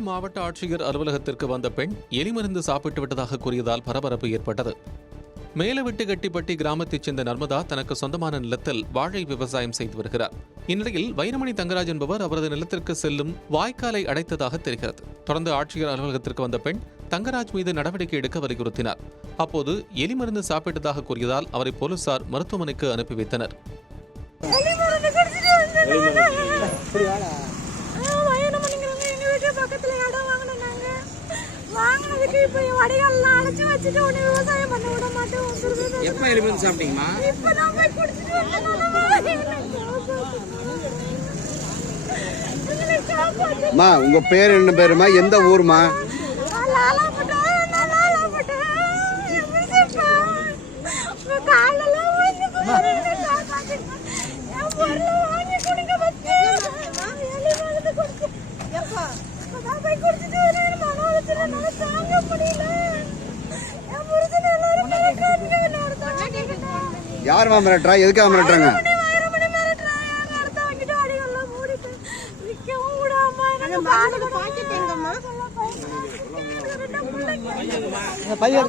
கரூர் மாவட்ட ஆட்சியர் அலுவலகத்திற்கு வந்த பெண் எலிமருந்து சாப்பிட்டு விட்டதாக கூறியதால் பரபரப்பு ஏற்பட்டது. மேலவெட்டுகட்டிப்பட்டி கிராமத்தைச் சேர்ந்த நர்மதா தனக்கு சொந்தமான நிலத்தில் வாழை விவசாயம் செய்து வருகிறார். இந்நிலையில் வைரமணி தங்கராஜ் என்பவர் அவரது நிலத்திற்கு செல்லும் வாய்க்காலை அடைத்ததாக தெரிகிறது. தொடர்ந்து ஆட்சியர் அலுவலகத்திற்கு வந்த பெண் தங்கராஜ் மீது நடவடிக்கை எடுக்க வலியுறுத்தினார். அப்போது எலிமருந்து சாப்பிட்டதாக கூறியதால் அவரை போலீசார் மருத்துவமனைக்கு அனுப்பி வைத்தனர். உங்க பேர் என்ன பேருமா? எந்த ஊர்மா? யாருமா மிரட்டுறா? எதுக்காக மிரட்டுறாங்க? பையன்